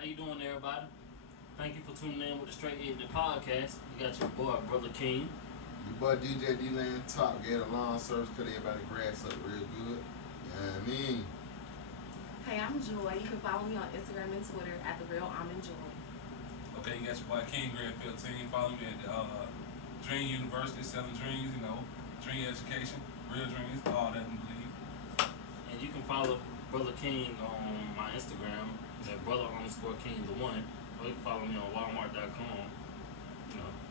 How you doing, everybody? Thank you for tuning in with the Straightignant podcast. You got your boy, Brother King. Your boy DJ D-Land Top get a lawn service, cut everybody grass up real good. Yeah, I mean. Hey, I'm Joy. You can follow me on Instagram and Twitter at The Real Almond Joy. Okay, you got your boy King Grad 15. Follow me at Dream University, selling dreams, dream education, real dreams, all that, I believe. And you can follow Brother King on my Instagram at brother_king1. Or you can follow me on walmart.com.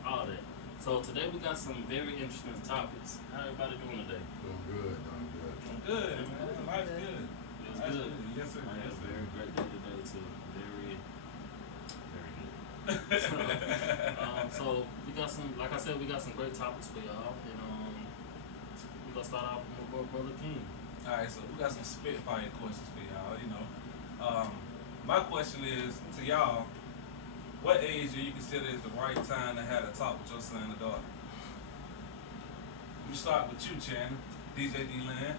All that. So today we got some very interesting topics. How everybody doing today? Doing good, doing good. I'm good, man. Life's good. It was Life's good. Yes, sir. Man, Yes, it's a sir. very great day today too. Very good. So we got some, like I said, we got some great topics for y'all, and we gonna start off with Brother King. All right, so we got some spitfire questions for y'all. My question is to y'all: what age do you consider is the right time to have a talk with your son or daughter? We start with you, Chan, DJ D-Land.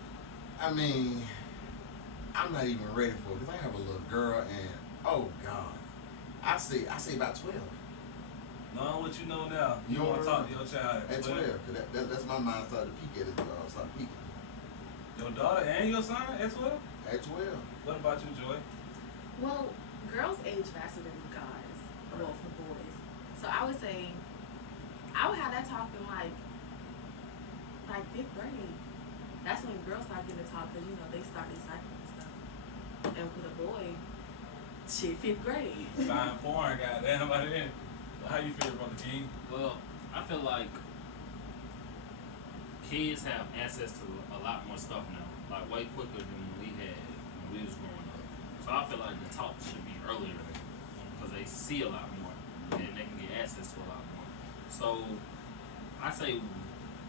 I mean, I'm not even ready for it because I have a little girl and oh God, I say about 12. Knowing what you know now, you You want to know, talk to your child At 12, because that's my mind started to peak at it. Started peaking. Your daughter and your son at 12? At 12. What about you, Joy? Well, girls age faster than guys, well, for boys. So I would say, I would have that talk in like 5th grade. That's when girls start getting to talk because, they start their cycle and stuff. And for the boy, shit, 5th grade. Fine porn, goddamn, by then. How you feel, Brother King? Well, I feel like kids have access to a lot more stuff now, like way quicker than we had when we was growing up. So I feel like the talk should be earlier because they see a lot more and they can get access to a lot more. So I say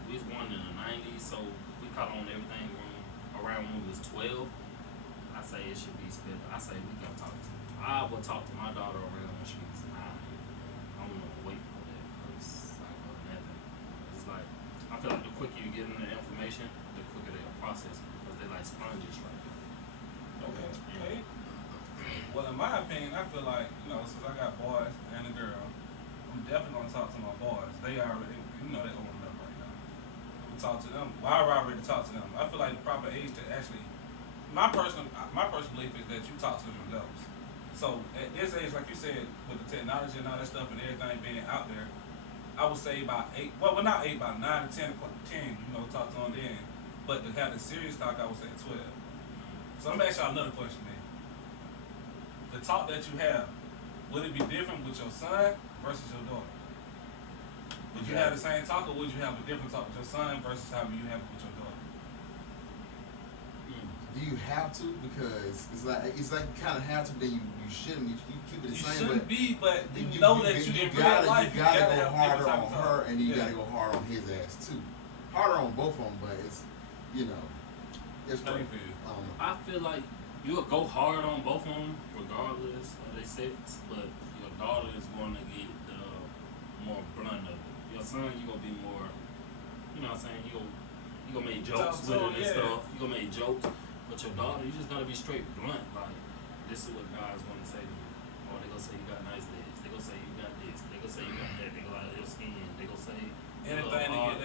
we was born in the 90s, so we caught on everything around when we was 12. I say it should be split. I say we can talk. I will talk to my daughter around when she was 9. I don't want to wait for that because it's like I feel like the quicker you get them the information, the quicker they'll process it because they're like sponges right now. Okay. Well, in my opinion, I feel like, since I got boys and a girl, I'm definitely going to talk to my boys. They already, they're old enough right now. We talk to them. Well, I already talk to them. I feel like the proper age to actually, my personal belief is that you talk to them in levels. So at this age, like you said, with the technology and all that stuff and everything being out there, I would say about 8, well not 8, about 9 to 10, talk to them then. But to have the serious talk, I would say 12. So let me ask y'all another question then. The talk that you have, would it be different with your son versus your daughter? Would you have the same talk or would you have a different talk with your son versus how you have it with your daughter? Do you have to? Because it's like you kind of have to, but then you shouldn't. You keep it the You same. shouldn't be, but you you know that you in real life, you gotta go have harder different on type of her, talk. and then you gotta go hard on his ass too. Harder on both of them, but it's it's How you straight. feel? I feel like you'll go hard on both of them regardless of their sex, but your daughter is going to get the more blunt of it. Your son, you gonna be more, you know what I'm saying? You gonna make jokes with it and stuff. You gonna make jokes, but your daughter, you just gotta be straight blunt. Like, this is what God's gonna say to you. Or they gonna say you got nice legs. They gonna say you got this. They gonna say you got that. They gonna like your skin. They gonna say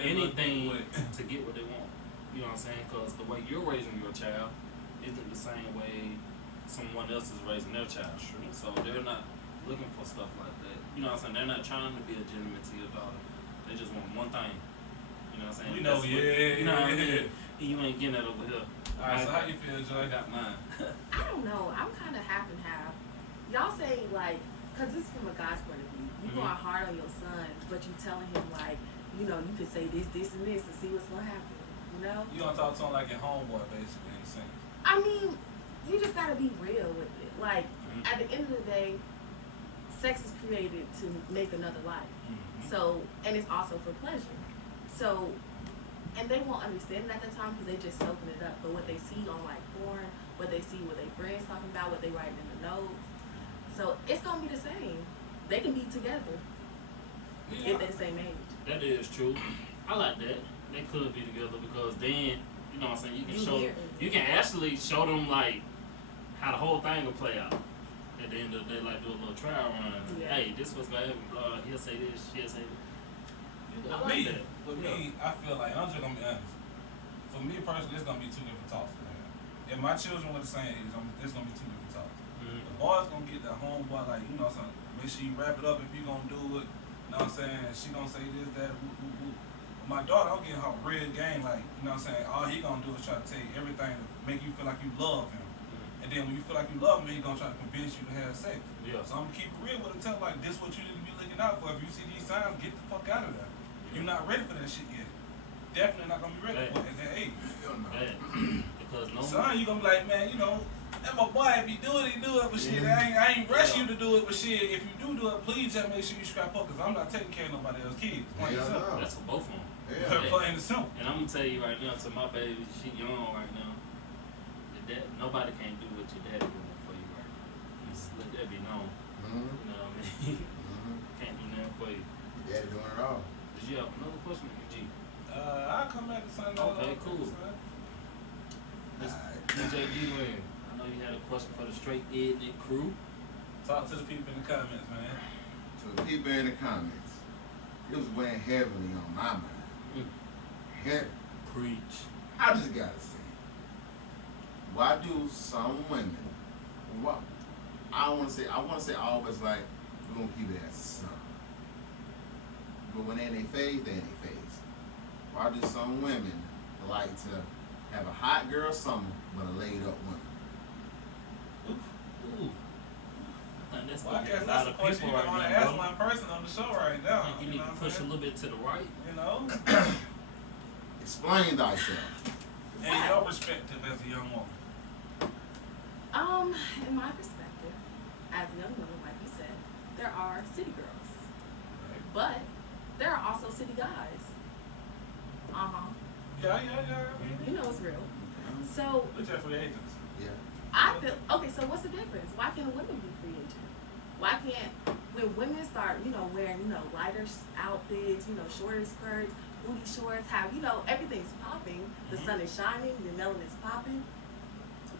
anything to get what they want. You know what I'm saying? Because the way you're raising your child isn't the same way someone else is raising their child. So they're not looking for stuff like that. You know what I'm saying? They're not trying to be a gentleman to your daughter. They just want one thing. You know what I'm saying? What I mean? You ain't getting that over here. Alright, so how you feel, Joy? I got mine. I don't know. I'm kind of half and half. Y'all say, because this is from a guy's point of view. You going hard on your son, but you telling him, you can say this, this, and this and see what's going to happen. You gonna talk to him like your homeboy, basically, in a sense. I mean, you just gotta be real with it. At the end of the day, sex is created to make another life. So, and it's also for pleasure. So, and they won't understand it at the time because they just soaking it up. But what they see on porn, what they see what their friends talking about, what they writing in the notes. So it's gonna be the same. They can be together if they're the same age. That is true. I like that. They could be together because then, you know what I'm saying, you can actually show them how the whole thing will play out. at the end of the day, like do a little trial run. Yeah. Hey, this was gonna happen. He'll say this, she'll say that. I With like me, that. with me, I feel like I'm just gonna be honest. For me personally, it's gonna be two different talks. Man. If my children were the same age, it's gonna be two different talks. Mm-hmm. The boy's gonna get that homeboy, like, you know, something. Make sure you wrap it up if you gonna do it. You know what I'm saying? She gonna say this, that, woo, woo, woo. But my daughter, I'm getting her real game, like, you know what I'm saying? All he gonna do is try to tell you everything to make you feel like you love him. And then when you feel like you love him, he gonna try to convince you to have sex. Yeah. So I'm gonna keep it real with him, tell him, like, this what you need to be looking out for. If you see these signs, get the fuck out of there. You're not ready for that shit yet. Definitely not gonna be ready for it at that age. Bad. Because no Son, you gonna be like, man, you know, that my boy, if he do it, he do it, but shit, I ain't rush you to do it, but shit, if you do it, please just make sure you strap up, because I'm not taking care of nobody else's kids. Plain and simple. that's for both of them. Yeah. Plain and simple. And I'm gonna tell you right now, to my baby, she young right now. Nobody can do what your daddy doing for you right now. Just let that be known. Mm-hmm. You know what I mean? Can't do nothing for you. Your daddy doing it all. Did you have another question, G? I'll come back to something. Okay, cool. Miss Alright. DJ D-Wayne, I know you had a question for the Straightignant crew. Talk to the people in the comments, man. So the people in the comments, it was weighing heavily on my mind. Heavy. Preach. I just gotta say, why do some women, what I wanna say all, but it's like, we're gonna keep it as some. But when they're in their phase, they're in their phase. Why do some women like to have a hot girl summer, but a laid up one? Ooh. I think that's Well, I gonna guess get a that's lot the of question people you right want to now, ask bro. one person on the show right now. I think you need know to what push a I'm little bit to the right. saying? You know? Explain thyself. And your perspective as a young woman. In my perspective, as a young woman, like you said, there are city girls, but there are also city guys. Yeah. You know it's real. So We're just free agents. Yeah. I feel okay. So what's the difference? Why can't women be free agent? Why can't when women start, wearing, lighter outfits, shorter skirts, booty shorts, how everything's popping, the sun is shining, the melanin's popping.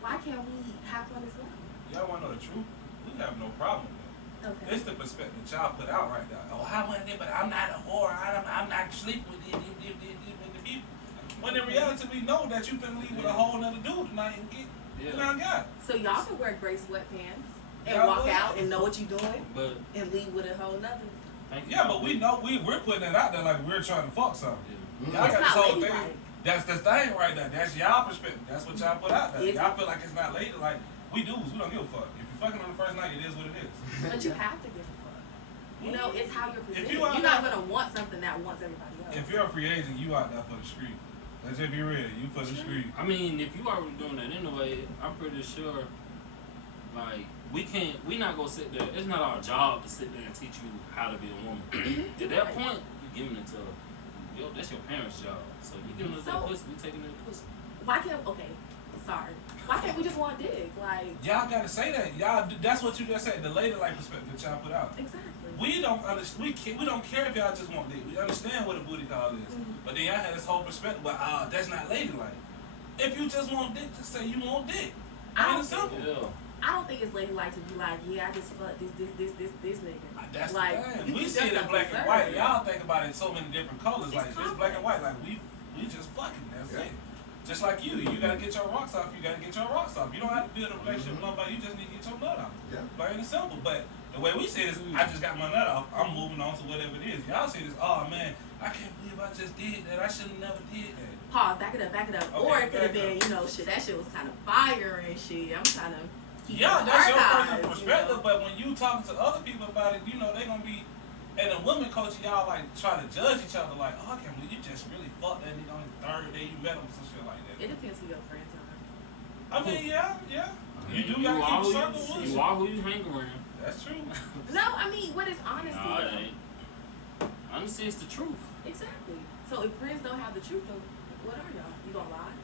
Why can't we have fun as well? Y'all want to know the truth? We have no problem with that. Okay. It's the perspective y'all put out right now. Oh, I want it, but I'm not a whore. I'm not sleeping with the people. When in reality, we know that you can leave with a whole nother dude tonight and get another guy. So y'all can wear gray sweatpants and Yeah, walk well, out and know what you're doing But and leave with a whole nother. thank you. Yeah, but we know we're putting it out there like we're trying to fuck something. Yeah. Y'all It's got not this whole ladylike. thing. That's the thing right there. That's y'all perspective. That's what y'all put out there. It's- Y'all feel like it's not lady. Like we dudes, we don't give a fuck. If you're fucking on the first night, it is what it is. But you have to give a fuck. It's how you're presented. you You're are not not- gonna want something that wants everybody else. If you're a free agent, you out there for the street. Let's just be real. You for the street. I mean, if you already doing that anyway, I'm pretty sure, like, we not gonna sit there. It's not our job to sit there and teach you how to be a woman. At that point, you giving it to that's your parents' job. So you giving us that So- pussy, we taking that pussy. Why can't? Okay, sorry. Why can't we just want dick? Like Y'all gotta say that. Y'all, that's what you just said. The ladylike perspective that y'all put out. exactly. We don't understand. We don't care if y'all just want dick. We understand what a booty call is. But then y'all had this whole perspective. But that's not ladylike. If you just want dick, just say you want dick. Plain and simple. Yeah. I don't think it's ladylike to be like, yeah, I just fucked this nigga. That's like, the thing. you We just see it in don't black and deserve white. it. Y'all think about it in so many different colors. Like it's black and white. Like we just fucking. That's Yeah. it. Just like you gotta get your rocks off. You gotta get your rocks off. You don't have to build a relationship with nobody. You just need to get your nut off. Yeah. Plain and simple. But the way we see it is, I just got my nut off. I'm moving on to whatever it is. Y'all see this? Oh man, I can't believe I just did that. I should have never did that. Pause, back it up. Okay, Or it could have back been, shit, that shit was kind of fire and shit. I'm trying to keep Yeah, it that's your archived, personal perspective. But when you talking to other people about it, they gonna be. And the women culture, y'all like try to judge each other. Like, oh, I can't believe you just really fucked that nigga on the third day you met him or some shit like that. It depends who your friends are. I mean, yeah. You do You gotta are keep who circle with you you. are who you hang around. That's true. No, I mean, what is honesty? Nah, it though? ain't. Honesty is the truth. Exactly. So if friends don't have the truth, then what are y'all? You gonna lie?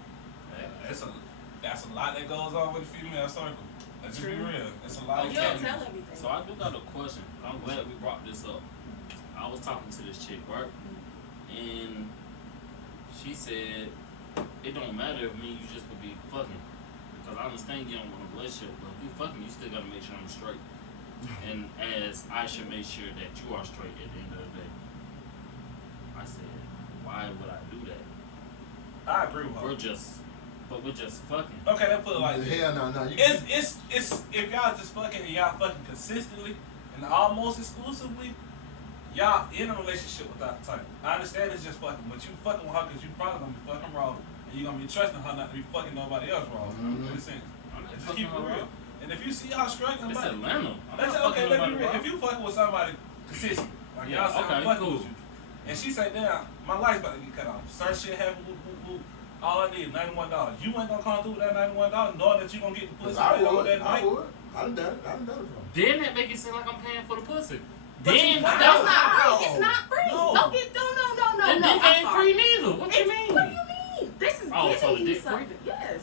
That's a lot that goes on with the female circle. Let's just be True. real. It's a lot of You don't categories. tell everything. So I do got a question. I'm glad we brought this up. I was talking to this chick, right? And she said it don't matter if me and you just could be fucking because I understand you don't want a relationship, but if you fucking, you still gotta make sure I'm straight. And as I should make sure that you are straight at the end of the day. I said, why would I do that? I agree with her. We're just fucking. Okay, let's put it like this. Hell no. It's if y'all just fucking and y'all fucking consistently and almost exclusively, y'all in a relationship without the type. I understand it's just fucking, but you fucking with her because you probably gonna be fucking wrong and you gonna be trusting her not to be fucking nobody else wrong. In a sense. I'm not Just fucking keep it her real. wrong. And if you see how struggling It's about Atlanta. I'm let's not say, okay, fucking let me nobody real. wrong. If you fucking with somebody consistent, like Yeah, y'all say, okay, I'm fucking cool. with you, and she say, damn, my life's about to get cut off. Certain shit happened, whoop, whoop, whoop. All I need is $91. You ain't gonna come through with that $91 knowing that you gonna get the pussy I later on would. that I night. would. I done done it. I done done it for him. Then that make it seem like I'm paying for the pussy. But Then you- That's No. not free. It's not free. No. Don't get no. that dick I'm ain't sorry. free neither. What you It's- mean? What do you mean? This is Oh, giving so the you dick free? something. Yes.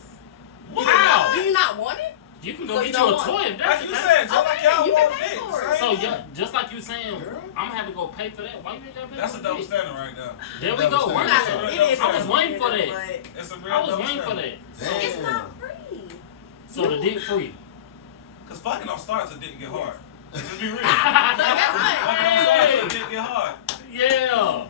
What? How? Do you not want it? You can So go you get you don't a want toy it. if that's Like you the said, just like Okay, y'all you can want pay dick. for it. same So thing. yeah, just like you saying, Girl. I'm gonna have to go pay for that. Why you ain't gotta pay That's for a the double dick? standard right there. There we Double go. standard. Word Not- to it it. is I was waiting for but that. It's a real I was double waiting for standard. that. Damn. It's not free. So the dick free. Cause fucking don't start till dick get hard. Just be real. That's Fucking don't start till dick get hard. Yeah.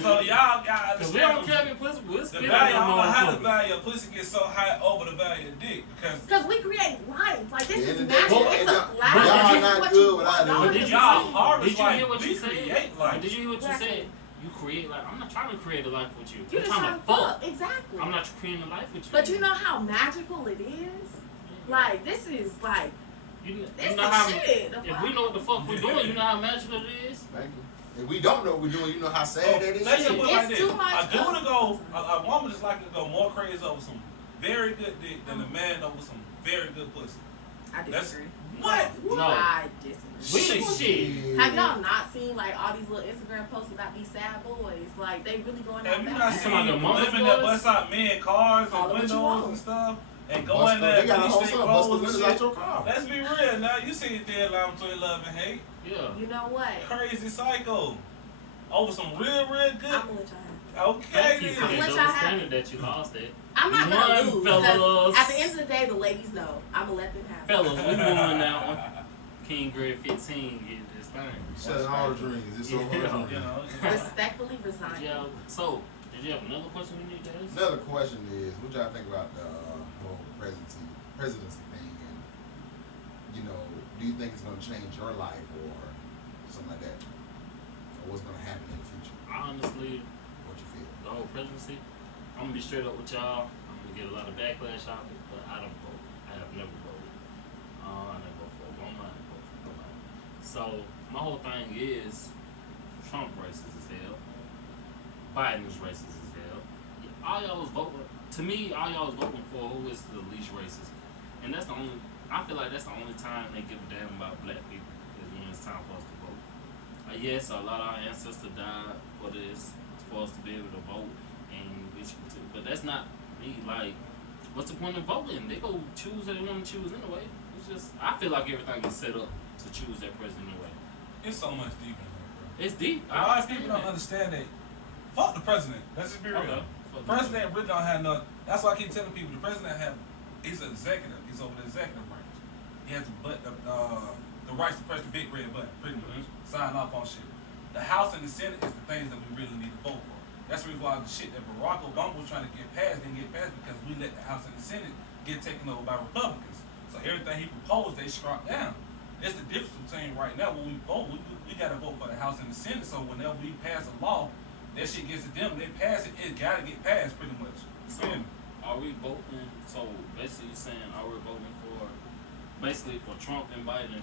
So y'all Cause we don't understand. care if pussy, we'll The spit on value, I that don't know how the motherfucker. value of pussy gets so high over the value of dick because Because we create life. Like this Yeah, is the magic. dick- It's a y'all- life. y'all This is not what good you without want. it. Y'all But are did just y'all saying. harvest Did you life. hear what We you said? create But life. did you hear what you Exactly. said? You create life. I'm not trying to create a life with you. You I'm just trying trying to to fuck. fuck. Exactly. I'm not creating a life with you. But you know how magical it is? Like, this is like, you this know is how. shit. The If fuck? we know what the fuck we're doing, you know how magical it is. Thank you. If we don't know what we're doing, you know how sad that is. Let's just put it like It's this. too much A dude of- to go, a woman just like to go more crazy over some very good dick than a man over some very good pussy. I disagree. What? No. I disagree. We shit. Have y'all not seen like all these little Instagram posts about these sad boys? Like they really going out Have you bad. not Some seen of the mama's women that boys? bust out men cars All and of what you windows want. and stuff and go Bust in the- there They got a and whole bleach their song, bust the clothes windows and out shit? your car. Let's be real now. You see the deadline between love and hate. Yeah. You know what? Crazy psycho. Over some real good. I'm gonna let y'all have it. Okay Thank you for I'll that let double y'all have standard that you lost it. I'm not gonna One, lose. 'Cause fellas. At the end of the day, the ladies know. I'm gonna let them have it. Fellas, we won that one. King Grade 15 get this thing. Shutting all the dreams. It's Yeah. over. You know. Respectfully resign. Yeah. So, did you have another question you need to ask? Another question is, what y'all think about the whole presidency thing? And do you think it's gonna change your life or something like that, or what's gonna happen in the future? Honestly, What you feel? the whole presidency, I'm gonna be straight up with y'all. I'm gonna get a lot of backlash off it, but I don't vote. I have never voted. I never vote for Obama. I never vote for nobody. So my whole thing is Trump racist as hell. Biden's racist as hell. All y'all was voting. To me, all y'all was voting for who is the least racist, and that's the only. I feel like that's the only time they give a damn about black people is when it's time for us to vote. Yes, a lot of our ancestors died for this, for us to be able to vote, and we should, but that's not me. Like, what's the point of voting? They go choose who they want to choose anyway. It's just, I feel like everything is set up to choose that president anyway. It's so much deeper than that, bro. It's deep. A lot of people don't understand that. Fuck the president. Let's just be real. Okay. The president really don't have no. That's why I keep telling people the president he's an executive. He's over the executive branch. He has the rights to press the big red button, pretty much. Sign off on shit. The House and the Senate is the things that we really need to vote for. That's the reason why the shit that Barack Obama was trying to get passed didn't get passed because we let the House and the Senate get taken over by Republicans. So everything he proposed, they struck down. That's the difference between right now when we vote. We got to vote for the House and the Senate. So whenever we pass a law, that shit gets to them. They pass it. It got to get passed pretty much. So, are we voting? So basically, you're saying are we voting for? Basically, for Trump and Biden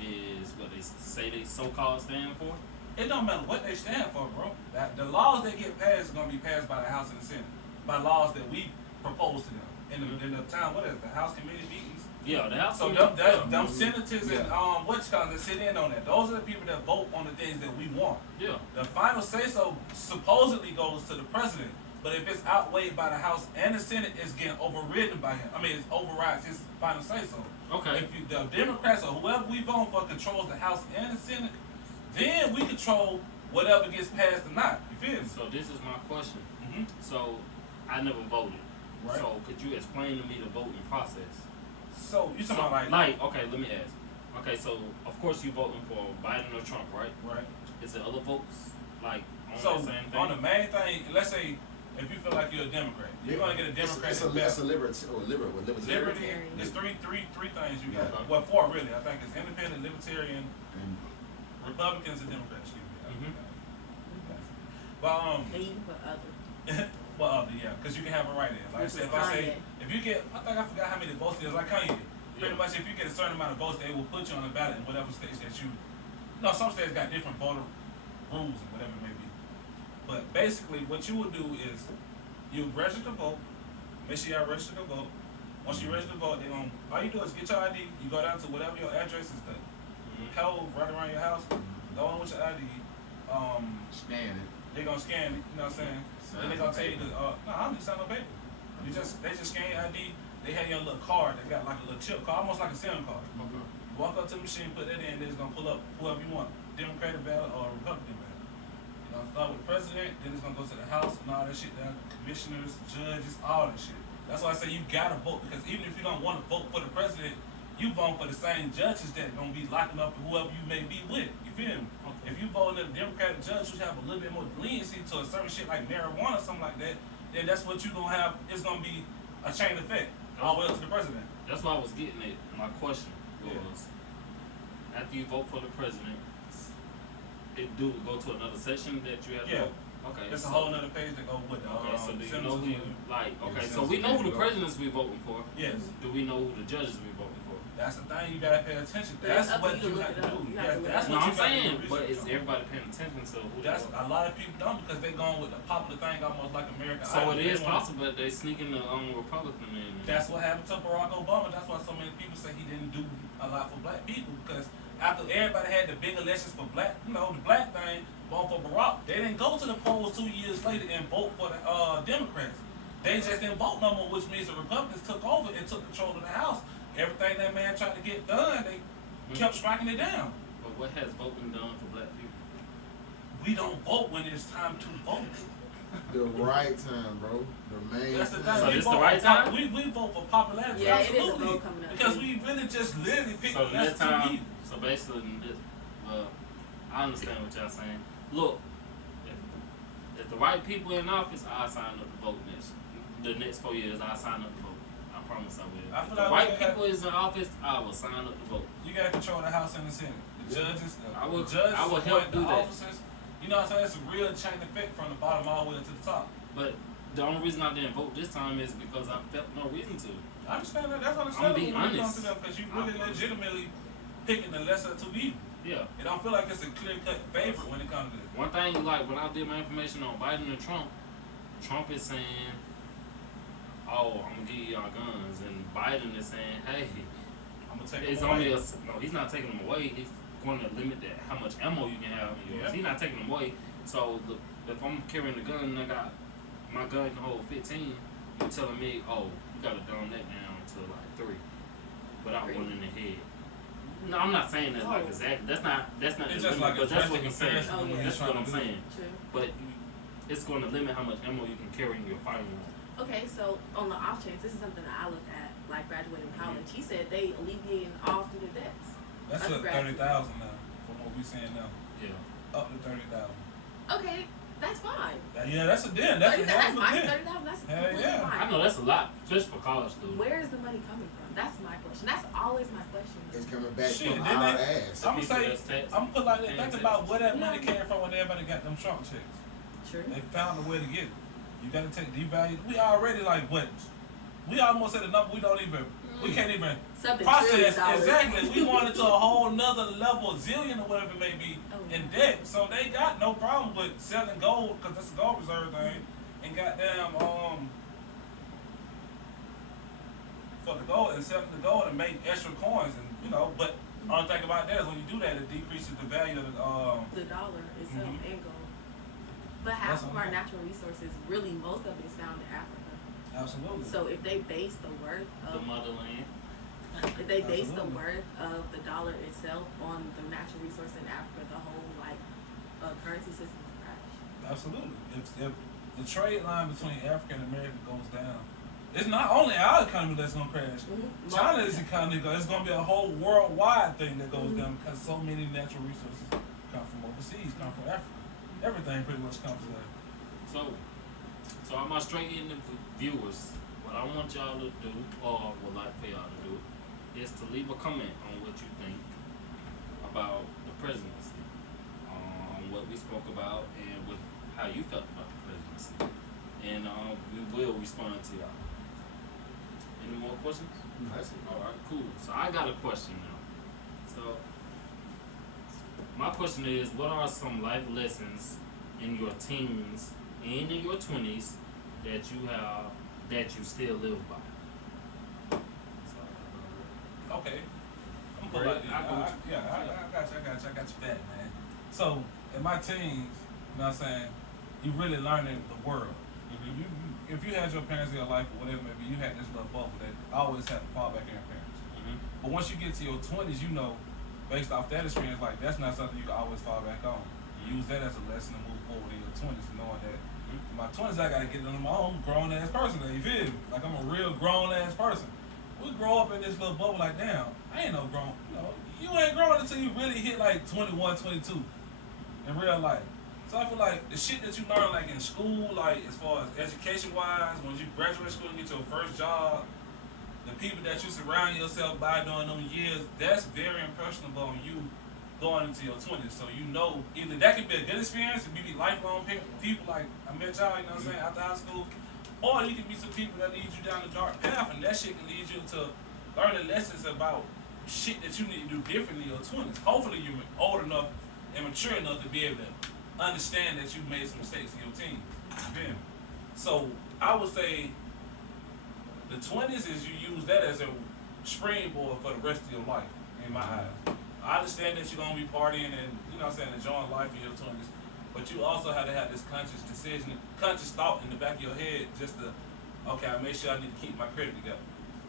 is what they say they so-called stand for. It don't matter what they stand for, bro. The laws that get passed are gonna be passed by the House and the Senate, by laws that we propose to them in the time. What is it, the House committee meetings? Yeah, the House. So them senators and what you call that sit in on that. Those are the people that vote on the things that we want. Yeah. The final say so supposedly goes to the president, but if it's outweighed by the House and the Senate, it's getting overridden by him. I mean, it overrides his final say so. Okay. If the Democrats or whoever we vote for controls the House and the Senate, then we control whatever gets passed or not. You feel me? So this is my question. Mm-hmm. So I never voted. Right. So could you explain to me the voting process? So you talking about Okay, let me ask. Okay, so of course you voting for Biden or Trump, right? right? Is there other votes like on So that same thing? on the main thing, let's say if you feel like you're a Democrat, you're gonna get a Democrat. It's a libertarian. Liberty. There's three things you got. Okay. Well, four really. I think it's independent, libertarian, And Republicans, and Democrats. Excuse me. Mhm. But And you can put other. well, yeah, because you can have a write-in. Like I Which said, is if I say Kanye. if you get, I think I forgot how many votes there's. Like Kanye. Pretty Yeah. much, if you get a certain amount of votes, they will put you on the ballot in whatever states that you. No, some states got different voter rules and whatever it may be. But basically, what you would do is you register to vote. Make sure you are registered to vote. Once you register to vote, they gonna all you do is get your ID. You go down to whatever your address is, the hell right around your house. Go on with your ID. scan it. They gonna scan it. You know what I'm saying? Then they gonna tell you to no, I don't need to sign no paper. They just scan your ID. They have your little card. They got like a little chip card, almost like a SIM card. Okay. You walk up to the machine, put that in, then it's gonna pull up whoever you want, Democratic ballot or Republican ballot. You know, start with the president, then it's gonna go to the House and all that shit down, commissioners, judges, all that shit. That's why I say you gotta vote, because even if you don't want to vote for the president, you vote for the same judges that gonna be locking up whoever you may be with. You feel me? Okay. If you vote in a Democratic judge who have a little bit more leniency to a certain shit like marijuana or something like that, then that's what you gonna have. It's gonna be a chain effect all the way up to the president. That's why I was getting at. My question was, after you vote for the president, it do go to another section that you have to Yeah. vote? Okay. It's a so- whole nother page that go with the Okay, so do you know senators who you, and- like, okay, Yeah, so we know who the senators. presidents we voting for. Yes. Do we know who the judges we voting for? That's the thing you gotta pay attention. But That's it's up to what you to you look have it to up. do. You have Yes, to look that's it No, what I'm you gotta saying, do but research is on. everybody paying attention to who they That's vote? a lot of people don't, because they going with the popular thing almost like American So Idol. it They is wanna- possible that they sneaking the Republican in. That's what happened to Barack Obama. That's why so many people say he didn't do a lot for black people, because after everybody had the big elections for black, the black thing, vote for Barack, they didn't go to the polls 2 years later and vote for the Democrats. They just didn't vote no more, which means the Republicans took over and took control of the House. Everything that man tried to get done, they kept striking it down. But what has voting done for black people? We don't vote when it's time to vote. The right time, bro. The main That's the time. thing. So we this vote the right for pop- time? We vote for popularity. Yeah, it is a absolutely. vote coming up. Because we really just literally pick So the best this time, TV. so basically, I understand what y'all saying. Look, if the right people in office, I sign up to vote the next 4 years. I sign up to vote. I promise I will. I If feel the like right we gotta- people is in office, I will sign up to vote. You gotta control the House and the Senate. The judges, I will- the judges, I will help appoint do the that. officers. You know what I'm saying? It's a real chain effect from the bottom all the way to the top. But the only reason I didn't vote this time is because I felt no reason to. I understand that. That's understandable being when it comes honest. to them, because you really legitimately picking the lesser of two evils. Yeah. It don't feel like it's a clear cut favorite when it comes to this. One thing, like when I did my information on Biden and Trump, Trump is saying, "Oh, I'm gonna give you y'all guns," and Biden is saying, "Hey, I'm gonna take it's it only away. no. He's not taking them away. He's going to limit that how much ammo you can have in yours. Yeah. He's not taking them away. So if I'm carrying a gun and I got my gun can hold 15, you're telling me, oh, you gotta dumb that down to like 3, without Three. one in the head." No, I'm not saying that like Oh. exactly. That's not It's the just limit, like a but that's what drastic he's saying. comparison Oh, of what yeah. he's That's what trying I'm to do. saying. True. But it's going to limit how much ammo you can carry in your firearm. Okay, so on the off chance, this is something that I look at, like graduating college. He said they alleviating all student debts. That's up Undergraduate. 30,000 now, from what we're saying now. Yeah. Up to 30,000. Okay, that's fine. Yeah, that's a den. That's a That's hell of a fine. den. 30,000. That's Hell completely yeah. fine. I know that's a lot, just for college students. Where is the money coming from? That's my question. That's always my question. It's coming back Shit, from didn't our they- ass. I'm gonna People say, that's taxed. I'm gonna put like that. Paying Think about where that taxes. money came from when everybody got them Trump checks. True. They found a way to get it. You gotta take devalue. We already like what? We almost at a number we don't even. We can't even Something process. $1 trillion. Exactly. We wanted to a whole nother level, zillion or whatever it may be, Oh, in yeah. debt. So they got no problem with selling gold, because that's a gold reserve thing, and goddamn for the gold and selling the gold and make extra coins, and but only thing about that is when you do that, it decreases the value of the The dollar itself Mhm. and gold. But half That's of our okay. natural resources, really most of it is found in Africa. absolutely. So if they base the worth The of motherland. if they base the Absolutely. worth of the dollar itself on the natural resource in Africa, the whole currency system will crash. Absolutely. If the trade line between Africa and America goes down, it's not only our economy that's gonna crash. China's economy, it's gonna be a whole worldwide thing that goes down because so many natural resources come from overseas, come from Africa. Everything pretty much comes from there. So all my Straightignant viewers, what I want y'all to do, or would like for y'all to do, is to leave a comment on what you think about the presidency, on what we spoke about, and with how you felt about the presidency, and we will respond to y'all. Any more questions? That's it. All right, cool. So I got a question now. So my question is, what are some life lessons in your teens and in your 20s that you still live by? Okay. I'm gonna Great. pull out I got I got you back, man. So in my teens, you know what I'm saying, you really learning the world. Mm-hmm. If you had your parents in your life or whatever, maybe you had this little bubble that always had to fall back in your parents. Mm-hmm. But once you get to your 20s, you know, based off that experience, like that's not something you can always fall back on. You use that as a lesson to move forward in your 20s, knowing that in my 20s I gotta get it on my own grown ass person. You feel me? Like I'm a real grown ass person. We grow up in this little bubble like, damn, I ain't no grown. You ain't grown until you really hit like 21, 22 in real life. So I feel like the shit that you learn like in school, like as far as education wise, when you graduate school and get your first job, the people that you surround yourself by during those years, that's very impressionable on you going into your 20s. So you know, either that could be a good experience and be lifelong people like I met y'all, you know what I'm saying, after high school, or you can be some people that lead you down the dark path, and that shit can lead you to learning lessons about shit that you need to do differently in your 20s. Hopefully you're old enough and mature enough to be able to understand that you made some mistakes in your teens. You feel me? So I would say the 20s is you use that as a springboard for the rest of your life, in my eyes. I understand that you're gonna be partying and, you know what I'm saying, enjoying life in your 20s, but you also have to have this conscious decision, conscious thought in the back of your head just to, okay, I make sure I need to keep my credit together.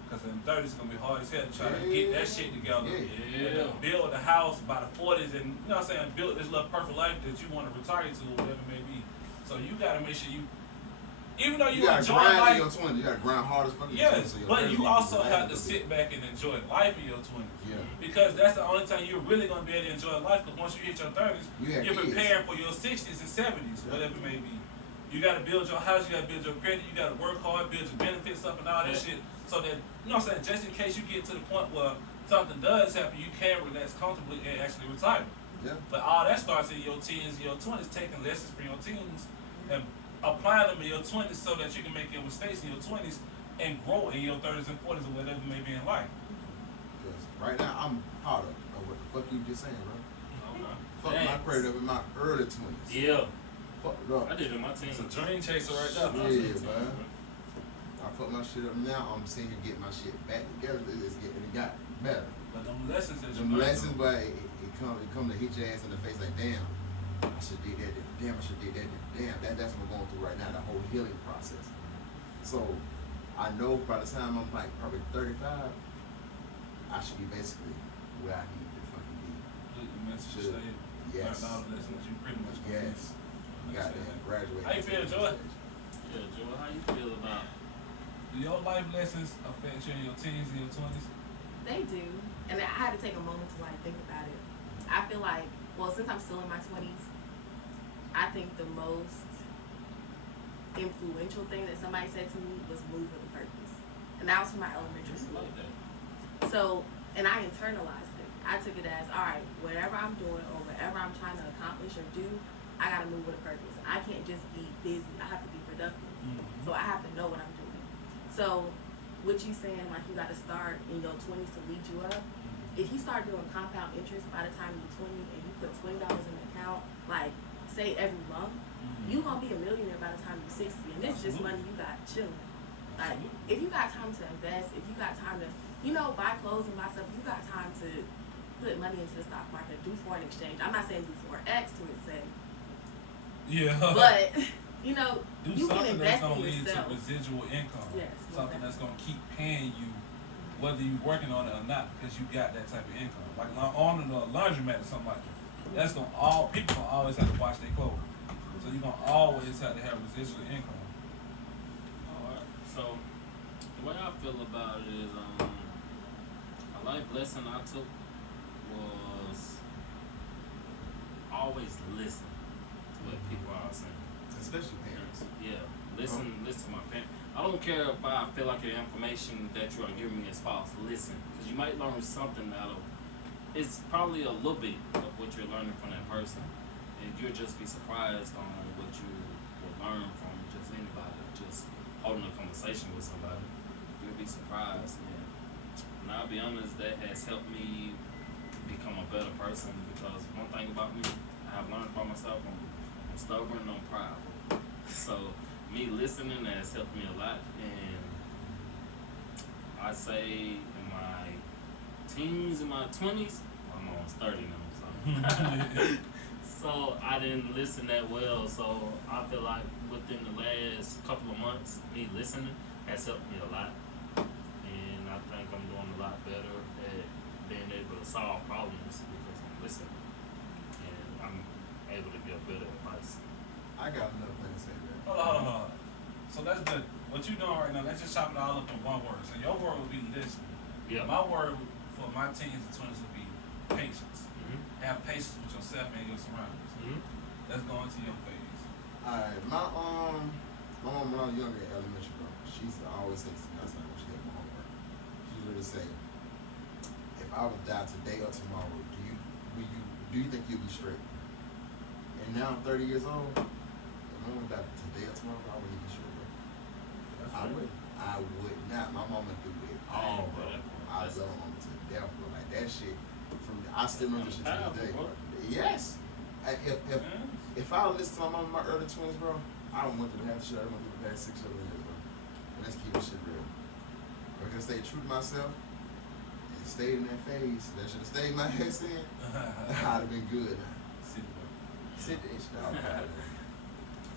Because in the 30s it's gonna be hard as hell to try to get that shit together. Yeah. And build a house by the 40s and, you know what I'm saying, build this little perfect life that you want to retire to or whatever it may be. So you gotta make sure you, even though you gotta enjoy grind life, in your 20s. You gotta grind hard as fuck. yes, so but you also have to sit back and enjoy life in your 20s. Yeah. Because that's the only time you're really gonna be able to enjoy life. Because once you hit your 30s, You have you're kids. preparing for your 60s and 70s, Yeah. whatever it may be. You gotta build your house, you gotta build your credit, you gotta work hard, build your benefits up and all that shit. So that, you know what I'm saying, just in case you get to the point where something does happen, you can relax comfortably and actually retire. Yeah. But all that starts in your teens, your 20s, taking lessons from your teens and applying them in your 20s so that you can make your mistakes in your 20s and grow in your 30s and 40s or whatever may be in life. Because right now I'm proud of what the fuck you just saying, bro. Okay. Fuck my Thanks. credit up in my early 20s. Yeah. Fuck it up. I did it in my teens. It's a dream chaser right there. Yeah, man. I fucked my shit up now. I'm seeing you get my shit back together. It got better. But them lessons that you Them learn, lessons, but it come to hit your ass in the face like, damn, I should did that. Damn, I should did that. Damn, that's what we're going through right now. The whole healing process. So I know by the time I'm like probably 35, I should be basically where I need to fucking be. completely mentally Should- stable. yes. Learn all the lessons you pretty much gonna Yes. need. Got to graduate. How you feel, Joy? Yeah, Joe, how you feel about? Do your life lessons affect you in your teens and your 20s? They do. And I had to take a moment to like think about it. I feel like, well, since I'm still in my 20s, I think the most influential thing that somebody said to me was move with a purpose. And that was from my elementary school. Like that. So, and I internalized it. I took it as, all right, whatever I'm doing or whatever I'm trying to accomplish or do, I gotta move with a purpose. I can't just be busy. I have to be productive. So I have to know what I'm doing. So, what you saying, like you gotta start in your 20s to lead you up. If you start doing compound interest by the time you're 20 and you put $20 in the account, like say every month, you gonna be a millionaire by the time you're 60. And this is just money you got chilling. Like, if you got time to invest, if you got time to, you know, buy clothes and buy stuff, you got time to put money into the stock market, do foreign exchange. I'm not saying do Forex to say, Yeah. but you know, do you can something invest that's gonna in lead yourself. to residual income. Yes, most Something that's gonna keep paying you whether you're working on it or not because you got that type of income. Like on the laundromat or something like that. That's gonna people gonna always have to wash their clothes. So you're gonna always have to have residual income. Alright, so The way I feel about it is, a life lesson I took was always listen to what people are saying. Especially parents. Yeah, listen to my parents. I don't care if I feel like your information that you are giving me is false. Listen, because you might learn something out of. It's probably a little bit of what you're learning from that person, and you'll just be surprised on what you will learn from just anybody, just holding a conversation with somebody. You'll be surprised, and I'll be honest, that has helped me become a better person because one thing about me, I have learned about myself, I'm stubborn and I'm proud. So me listening has helped me a lot, and I say in my teens, in my 20s, I'm almost 30 now, so so I didn't listen that well, so I feel like within the last couple of months, me listening has helped me a lot, and I think I'm doing a lot better at being able to solve problems because I'm listening, and I'm able to give better advice. I got another thing to say there. Hold on. So that's the what you doing right now. Let's just chop it all up in one word. So your word would be listen. Yeah. My word for my teens and 20s would be patience. Mm-hmm. Have patience with yourself and your surroundings. Mm-hmm. Let's go into your phase. Alright, my mom when I was younger in elementary, bro, she used to always say to me outside when she had my homework. She used to say, if I would die today or tomorrow, do you think you'll be straight? And now I'm 30 years old. If I would die today or tomorrow, I wouldn't be straight, bro. I would not. My mama do it all, bro. I love my mama to death, bro. Like that shit. I still know this shit to this day, bro. Yes. If I listen to my mom in my early 20s, bro, I don't want to have shit. I don't want to have 6 7 years, bro. And let's keep this shit real. If I can stay true to myself and stay in that phase, that should have stayed my ass in, I'd have been good. Sit there, shit out.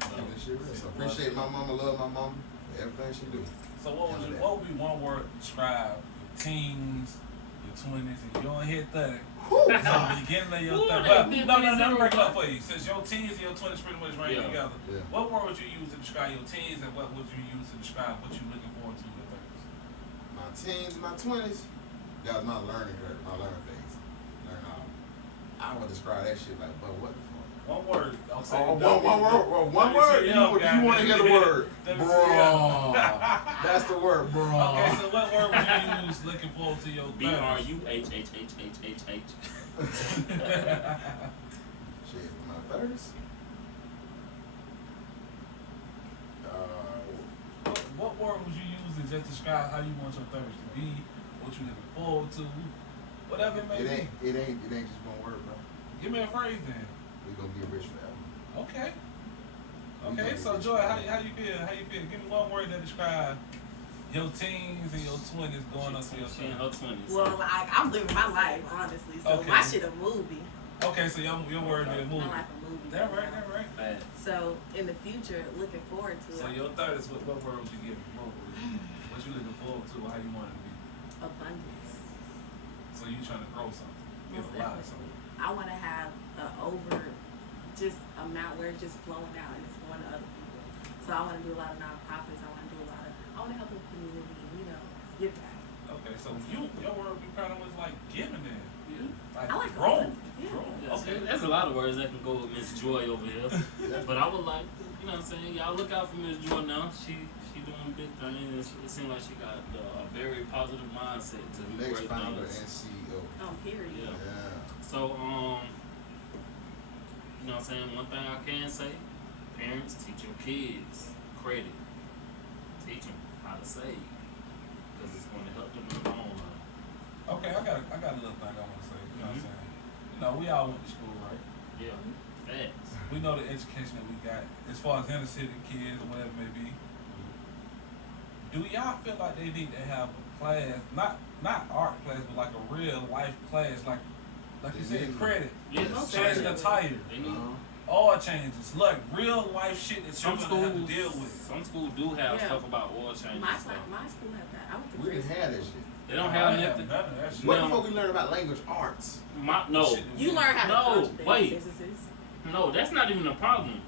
Keep this shit real. So appreciate my mama, love my mama, for everything she do. So what would be one word to describe your teens, your 20s, and you don't hit 30? So you getting there, your 30. But no, let me break it up for you. Since your teens and your 20s pretty much ran together, what word would you use to describe your teens, and what would you use to describe what you're looking forward to in your 30s? My teens, my 20s, that was my learning curve, my learning phase. Learn all. I would describe that shit like, but what the fuck? One word. I'll say one word. You want to hear the word, bro? That's the word, bro. Okay, so what word would you use looking forward to your 30s? BRUHHHHH. Shit, for my 30s. What word would you use to just describe how you want your 30s to be? What you looking forward to? Whatever it may be. It ain't just one word, bro. Give me a phrase then. We gonna be rich forever. Okay, so Joy, how you feel? Give me one word that describes your teens and your 20s going up to your 30s. Well, I'm living my life, honestly. So my shit a movie. Okay, so your word is a movie. My life a movie. That right. So in the future, looking forward to it. So your 30s, what word would you give? What you looking forward to? How you want it to be? Abundance. So you trying to grow something? Get a lot of something. I want to have an just amount where it's just flowing out and it's going to other people. So I want to do a lot of nonprofits. I want to help the community, give back. Okay, so your word be kind of was like giving then. I like growing. Yeah. Okay, there's a lot of words that can go with Miss Joy over here. But I would like, what I'm saying? Y'all look out for Miss Joy now. She doing big things. It seems like she got a very positive mindset to do Next great founder things. and CEO. Period. Yeah. So, you know what I'm saying? One thing I can say, parents, teach your kids credit. Teach them how to save. Because it's going to help them in the long run. Okay, I got a little thing I want to say. You know what I'm saying? We all went to school, right? Yeah. Facts. We know the education that we got as far as inner city kids or whatever it may be. Do y'all feel like they need to have a class, not art class, but like a real life class, like you said, credit, changing the tire, oil changes, like real life shit that you're gonna have to deal with. Some schools do have stuff about oil changes. My school had that. I went to We didn't have that shit. They don't have nothing. None of that shit. What the fuck we learn about language arts? No. You learn how to No, that's not even the problem.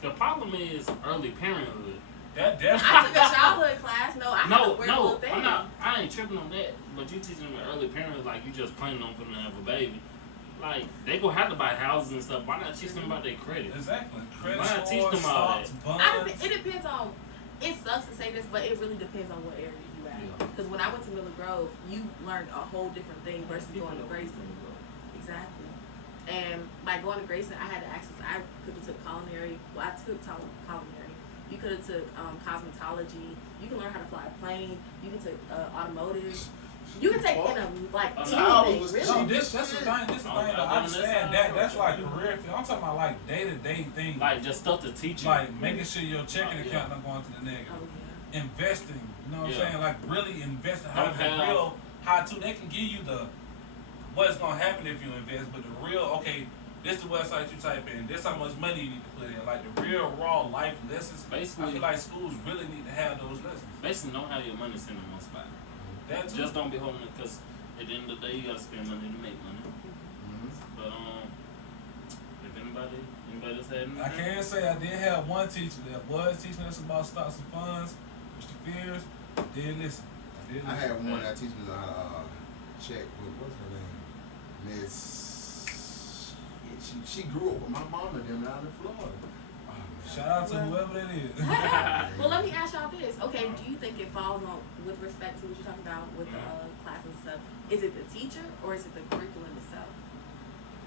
The problem is early parenthood. That I definitely. took a childhood class. No, I had to wear No, full thing. I'm not. I ain't tripping on that. But you teaching them at early parents like you just planning on putting them to have a baby. Like they gonna have to buy houses and stuff. Why not teach them about their credit? Exactly. Credit Why not teach scores, them all stocks, that? bonds. It depends on. It sucks to say this, but it really depends on what area you at. Yeah. Because when I went to Miller Grove, you learned a whole different thing versus going to Grayson. Exactly. And by going to Grayson, I had to access. I could have took culinary. Well, I took culinary. You could have took cosmetology. You can learn how to fly a plane. You can take automotive. You can take in a like Oh, anything. was Really. No, that's the thing. This the thing. I understand that. That's like career field. I'm talking about like day-to-day things. Like just stuff to teach you. Like making sure your checking account not going to the negative. Oh yeah. Investing, you know what Yeah. I'm saying? Like really investing. How Don't the have- real, how to, they can give you the, what's gonna happen if you invest, but the real, okay, this the website you type in, this how much money you need to put in. Like the real raw life lessons. Basically- I feel like schools really need to have those lessons. Basically, know how your money's sitting in one spot. That too. Just don't be holding it because at the end of the day, you gotta spend money to make money. But if anybody else had anything? I can say I did have one teacher that was teaching us about stocks and funds, Mr. Fears. Did listen. I did I listen. had one that teach me how to check with what's her name, Miss. She grew up with my mom and them down in Florida. Oh, man. Shout out to whoever that is. Well, let me ask y'all this. Okay, do you think it falls on with respect to what you're talking about with the classes and stuff? Is it the teacher or is it the curriculum itself?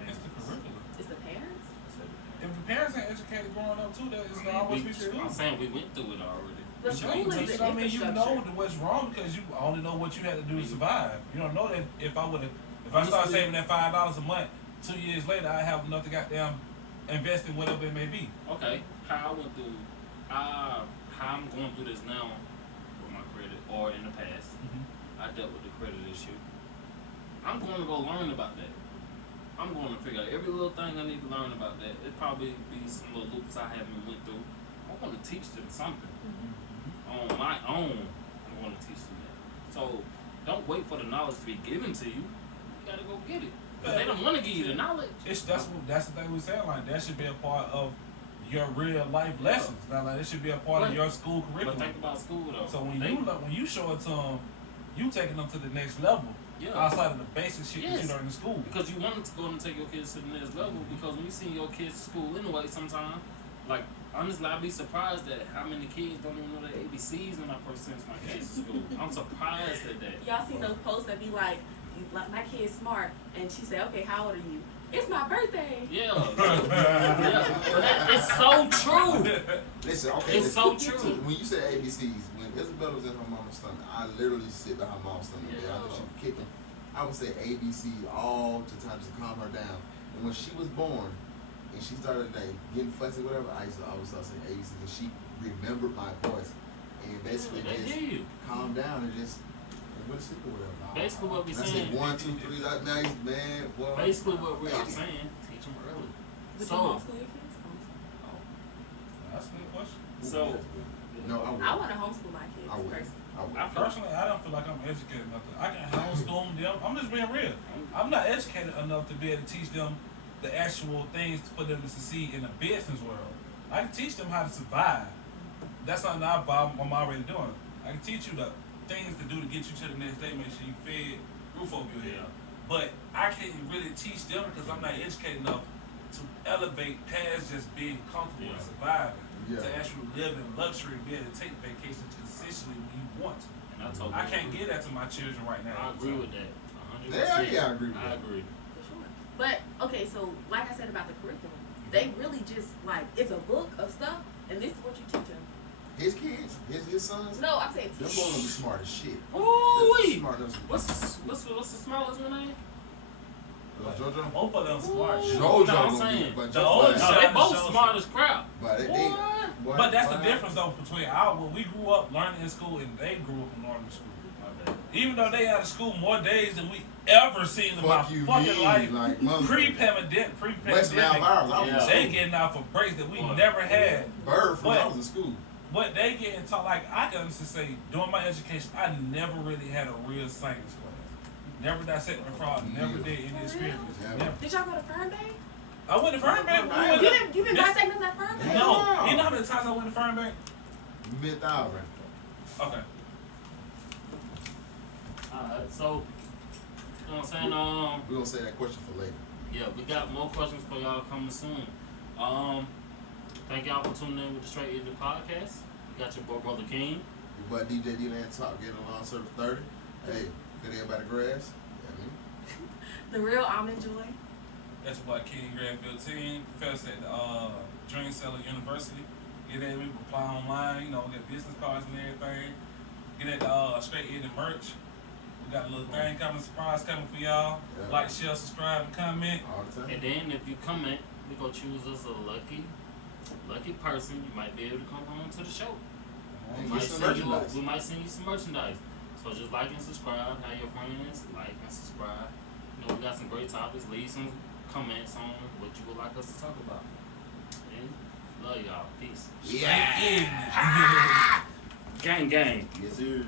It's the curriculum. It's the parents? If the parents ain't educated growing up too, that it's gonna always be school. I'm saying we went through it already. The But school you is ain't the teaching. I mean, you know infrastructure. what's wrong because you only know what you had to do to survive. You don't know that if I started Honestly- saving that $5 a month, 2 years later I have enough to goddamn invest in whatever it may be. Okay, how I went through, how I'm going through this now with my credit, or in the past, I dealt with the credit issue. I'm going to go learn about that. I'm going to figure out every little thing I need to learn about that. It probably be some little loops I haven't went through. I want to teach them something on my own. I want to teach them that. So don't wait for the knowledge to be given to you. You gotta go get it. 'Cause they don't want to give you the knowledge. That's the thing we saying, like that should be a part of your real life lessons. Now, like it should be a part of But- your school But curriculum. think about school though. So when They- you show it to them, you taking them to the next level yeah. outside of the basic shit that Yes. you learn in school. Because you want to go and take your kids to the next level. Because when you see your kids to school anyway, sometimes, like honestly, I'd be surprised at how many kids don't even know their ABCs when I first sent my kids to school. I'm surprised at that. Y'all seen those posts that be like my kid's smart, and she said, okay, how old are you? It's my birthday. Yeah, yeah. But it's so true. Listen, okay. It's so true. When you say ABCs, when Isabella was in her mama's stomach, I literally sit by her mom's stomach. Yeah. I know she was kicking. I would say ABC all the time just to calm her down. And when she was born, and she started like getting fussy, whatever, I used to always start saying ABCs, and she remembered my voice, and basically They just hear you. calm down and just. What is it or whatever? Basically what we And I saying. said 1, 2, 3. Like, man, man, well. Basically, what we're saying, teach them early. Would So- you homeschool your kids? That's a good question. So, No, I would. I want to homeschool my kids I would. personally. I would. I feel, Personally, I don't feel like I'm educated enough to. I can homeschool them. I'm just being real. I'm not educated enough to be able to teach them the actual things for them to succeed in the business world. I can teach them how to survive. That's something I'm already doing. I can teach you the things to do to get you to the next day, make sure you fed, roof over your head. But I can't really teach them because I'm not educated enough to elevate past just being comfortable and surviving. Yeah. To actually live in luxury and be able to take vacations consistently when you want to. and I told I can't give that to my children right now. I agree with that. 100%. Yeah, I agree with I that. agree. For sure. But okay, so like I said about the curriculum, they really just like it's a book of stuff, and this is what you teach them. His kids, his sons, No, I'm saying them teach. boys gonna be smart as shit. Ooh-wee. Smart as What's the smallest one name? JoJo. Both of them smart. Ooh. shit. JoJo No, I'm gonna saying, be, but the JoJo, oldest No, son they is both Joseph. smart as crap. but they, What? boy, But that's the boy, difference though between when we grew up learning in school and they grew up in normal school. Even though they out of school more days than we ever seen in my Fuck you, fucking mean, life, like mother. pre-pandemic, West Nile virus. I was Yeah. in they school. getting out for breaks that we Boy. never had. Bird from when I But- was in school. But they getting taught, like I can honestly say, during my education, I never really had a real science class. Never dissected the fraud, never did any experiments. Yeah. Never. Did y'all go to Fernbay? I went to Fernbank. Right. You didn't This- dissect them at Fernbay? No, you know how many times I went to Fernbank? Myth hour. Okay. Alright, so you know what I'm saying? We're gonna say that question for later. Yeah, we got more questions for y'all coming soon. Thank y'all for tuning in with the Straightignant podcast. We got your boy Brother King. Your boy DJ D-Land Talk getting along service 30. Hey, get everybody grass. The real Almond Joy. That's your boy King Granville Team, professor at the Dream Seller University. Get at me, apply online, you know, get business cards and everything. Get at the Straightignant merch. We got a little thing coming, surprise coming for y'all. Yeah. Like, share, subscribe, and comment. All the time. And then if you comment, we gonna choose us a lucky person. You might be able to come on to the show. And We might, get some send you, merchandise. we might send you some merchandise. So just like and subscribe. Have your friends like and subscribe. You know, we got some great topics. Leave some comments on what you would like us to talk about. And love y'all. Peace. Yeah. Gang gang. Yes, sir.